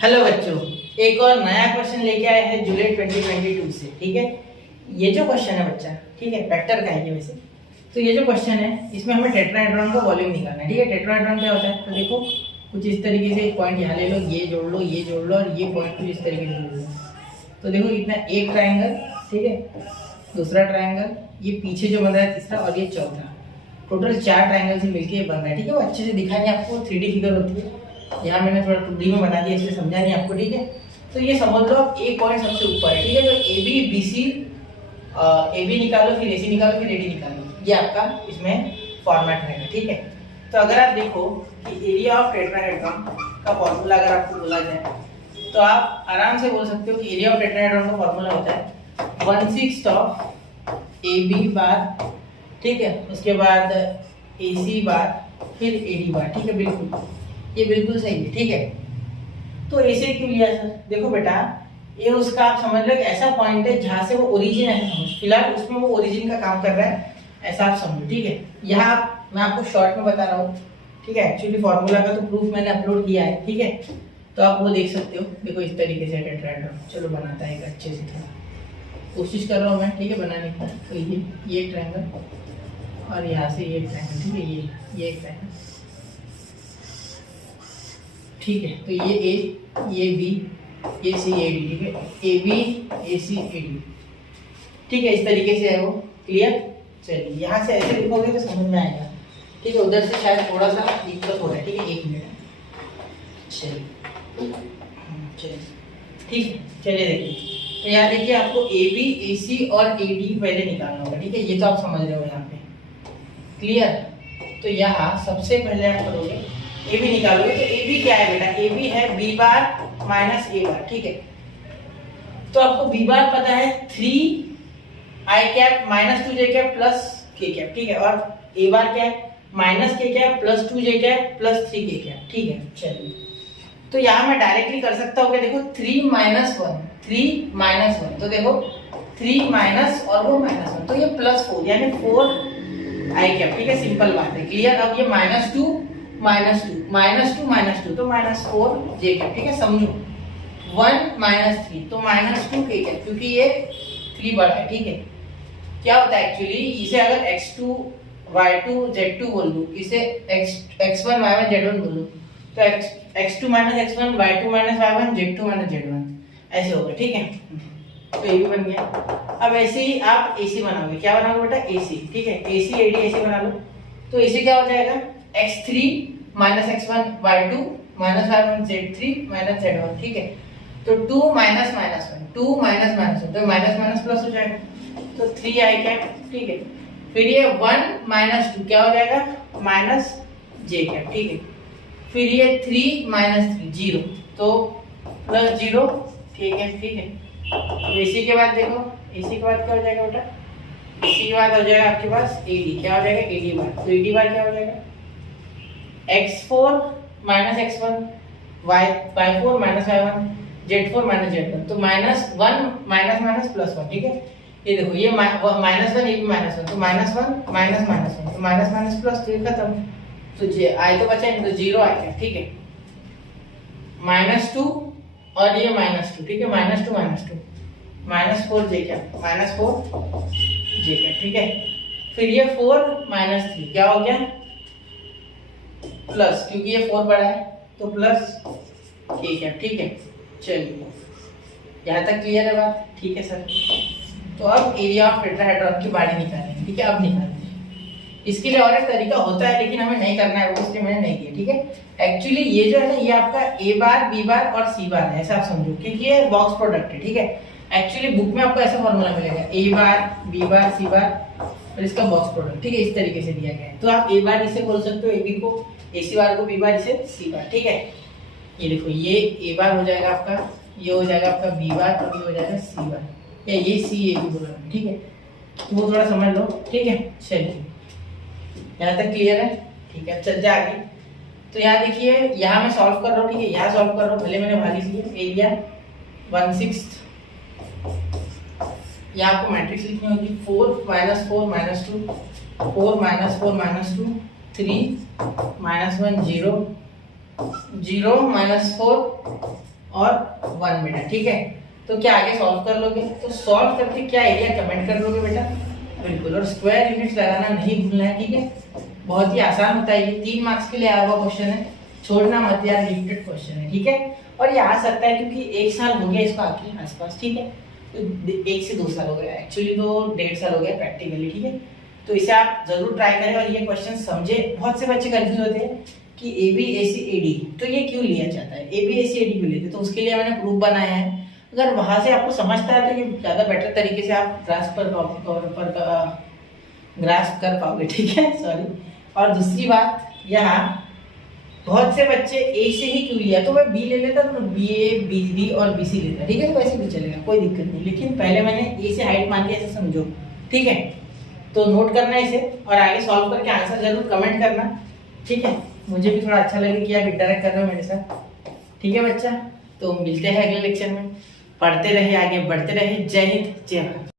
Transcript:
Hello बच्चों, एक और नया क्वेश्चन लेके आए हैं जुलाई 2022 से। ठीक है, ये जो क्वेश्चन है बच्चा, ठीक है, वेक्टर का है ये वैसे। तो ये जो क्वेश्चन है इसमें हमें टेट्राहेड्रॉन का वॉल्यूम निकालना है। ठीक है, टेट्राहेड्रॉन क्या होता है तो देखो कुछ इस तरीके से एक पॉइंट यहाँ ले लो, ये जोड़ लो, ये जोड़ लो और ये पॉइंट कुछ इस तरीके से जोड़ लो। तो देखो इतना एक ट्राइंगल, ठीक है, दूसरा ट्राइंगल, ये पीछे जो बन रहा है तीसरा और ये चौथा, टोटल 4 ट्राइंगल से मिलके ये बन रहा है। ठीक है, वो अच्छे से दिखाएंगे आपको, 3D फिगर होती है। यहाँ मैंने थोड़ा 2D में बना दिया इसलिए समझा नहीं आपको। ठीक है, तो ये समझ लो आप एक पॉइंट सबसे ऊपर है। ठीक है, तो ए बी निकालो, फिर AC निकालो, फिर AD निकालो, ये आपका इसमें फॉर्मेट रहेगा। ठीक है, तो अगर आप देखो कि एरिया ऑफ टेट्राहेड्रॉन का फॉर्मूला अगर आपको बोला जाए तो आप आराम से बोल सकते हो कि एरिया ऑफ टेट्राहेड्रॉन का फॉर्मूला होता है 1/6 ऑफ AB बार, ठीक है, उसके बाद AC बार, फिर AD बार। ठीक है, बिल्कुल ये बिल्कुल सही है। ठीक है, तो ऐसे क्यों लिया सर? देखो बेटा, ये उसका आप समझ लो ऐसा पॉइंट है जहाँ से वो ओरिजिन है, समझ, फिलहाल उसमें वो ओरिजिन का काम कर रहा है, ऐसा आप समझो। ठीक है, यहाँ मैं आपको शॉर्ट में बता रहा हूँ। ठीक है, एक्चुअली फॉर्मूला का तो प्रूफ मैंने अपलोड किया है। ठीक है, तो आप वो देख सकते हो। देखो इस तरीके से टेट्राहेड्रॉन, चलो बनाता है एक अच्छे से, थोड़ा कोशिश कर रहा हूँ मैं, ठीक है, बनाने की। तो ये एक ट्रायंगल और यहाँ से ये ट्रायंगल, ठीक है, ये एक ट्रायंगल, ठीक है। तो ये A, ये B, ये C, AD, ठीक है, AB, AC, AD, ठीक है, इस तरीके से है वो। क्लियर? चलिए यहाँ से ऐसे लिखोगे तो समझ में आएगा। ठीक है, उधर से शायद थोड़ा सा दिक्कत हो रहा है। ठीक है, 1 मिनट, चलिए ठीक है, चलिए देखिए। तो यहाँ देखिए आपको AB, AC और AD पहले निकालना होगा। ठीक है, ये तो आप समझ रहे हो यहाँ पे। क्लियर? तो यहाँ सबसे पहले आप करोगे AB निकालोगे। तो AB क्या है बेटा? AB है B बार माइनस A बार। ठीक है, तो आपको B बार पता है 3i cap minus 2j cap plus k cap. ठीक है, और A बार क्या है? Minus k cap plus 2j cap plus 3k cap. ठीक है, चलिए, तो यहाँ मैं डायरेक्टली कर सकता हूँ क्या? देखो 3 माइनस 1, तो देखो 3 माइनस और वो माइनस 1, तो ये प्लस 4 यानी 4i कैप। ठीक है, सिंपल बात है। क्लियर? अब ये -2 तो -4j कैप। ठीक है, समझो 1 - 3 तो -2k कैप, क्योंकि ये 3 बड़ा है। ठीक है, क्या होता है एक्चुअली, इसे अगर x2 y2 z2 बोल दूं, इसे x1 y1 z1 बोल दूं, तो x2 - x1 y2 - y1 z2 - z1 ऐसे होगा। ठीक है, तो ये भी बन गया। अब ऐसे ही आप AC बनाओगे। क्या बनाओगे बेटा? AC। ठीक है, AC AD ऐसे बना लो। तो AC क्या हो जाएगा? x3 - x1 y2 - y1 z3 - z1। ठीक है, तो 2 - -1, 2 - -1, तो माइनस प्लस हो जाएगा, तो 3i कैप। ठीक है, फिर ये 1 - 2 क्या हो जाएगा? -j cap. ठीक है, फिर ये 3 - 3 0, तो +0 ठीक है। ठीक है, तो इसी के बाद देखो, इसी के बाद क्या हो जाएगा बेटा? इसी के बाद हो जाएगा आपके पास AD। क्या हो जाएगा? AD बार। तो AD बार क्या हो जाएगा? x4 - x1 y4 - y1 z4 - z1, तो -1 +1। ठीक है, ये देखो ये -1, ये भी -1, तो -1 -1, तो माइनस प्लस, तो ये खत्म। तो i तो बचा नहीं, तो 0 आ गया। ठीक है, -2 और ये -2। ठीक है, -2 -4j क्या? -4j क्या? ठीक है, फिर ये 4 - 3 क्या हो गया? प्लस, क्योंकि ये 4 बड़ा है तो प्लस k क्या? ठीक है, चलिए यहाँ तक क्लियर है बात? ठीक है सर, तो अब एरिया ऑफ टेट्राहेड्रॉन की बाड़ी निकालेंगे। ठीक है, अब निकालते हैं। इसके लिए और एक तरीका होता है लेकिन हमें नहीं करना है वो, इसलिए मैंने नहीं किया। ठीक है, एक्चुअली ये जो है ना, ये आपका A बार, B बार और C बार है, ऐसा आप समझो, क्योंकि ये बॉक्स प्रोडक्ट है। ठीक है, एक्चुअली बुक में आपको ऐसा फॉर्मूला मिलेगा A bar, B bar, C बार और इसका बॉक्स प्रोडक्ट। ठीक है, इस तरीके से दिया गया है। तो आप A बार इसे बोल सकते हो AB को, AC बार को B बार, इसे C बार। ठीक है, ये देखो ये A बार हो जाएगा आपका, ये हो जाएगा आपका B बार और ये हो जाएगा C बार, या ये CAB बोला। ठीक है, तो वो थोड़ा समझ लो। ठीक है, चलिए यहाँ तक क्लियर है? ठीक है, चल जा आगे। तो यहाँ देखिए, यहाँ मैं सॉल्व कर रहा हूँ। ठीक है, यहाँ सॉल्व कर रहा हूँ, भले मैंने भारी लिया। एरिया 1/6, यहाँ आपको मैट्रिक्स लिखनी होगी 4 - 4 - 2, 4 - 4 - 2, 3 - 1 0, 0 - 4 और 1 बेटा, ठीक है। तो क्या आगे सॉल्व कर लोगे? तो सॉल्व करके क्या एरिया कमेंट कर लोगे बेटा? बिल्कुल। और स्क्वायर यूनिट्स लगाना नहीं भूलना है, ठीक है। बहुत ही आसान होता है ये, 3 मार्क्स के लिए आया हुआ क्वेश्चन है, छोड़ना मत यार, लिमिटेड क्वेश्चन है, ठीक है। और ये आ सकता है क्योंकि 1 साल हो गया इसको आके आसपास, ठीक है। तो 1 से 2 साल हो गया, एक्चुअली तो 1.5 साल हो गया प्रैक्टिकली, ठीक है। तो इसे आप जरूर ट्राई करें और ये क्वेश्चन समझे। बहुत से बच्चे कंफ्यूज होते हैं कि ABACAD तो ये क्यों लिया जाता है, ABACAD क्यों लेते हैं, तो उसके लिए मैंने प्रूफ बनाया है। अगर वहां से आपको समझता है तो ये ज़्यादा बेटर तरीके से आप ग्रास्प कर पाओगे, ठीक है। सॉरी। और दूसरी बात, यहाँ बहुत से बच्चे A से ही क्यों लिया, तो मैं B ले लेता तो BA BD और BC लेता, ठीक है। तो वैसे भी चलेगा, कोई दिक्कत नहीं, लेकिन पहले मैंने A से हाइट मान लिया, ऐसे समझो, ठीक है। तो नोट करना इसे और आगे सॉल्व करके आंसर जरूर कमेंट करना, ठीक है। मुझे भी थोड़ा अच्छा लगे कि आप इंटरेक्ट कर रहे हो मेरे साथ, ठीक है बच्चा। तो मिलते हैं अगले लेक्चर में, पढ़ते रहे, आगे बढ़ते रहे। जय हिंद, जय भारत।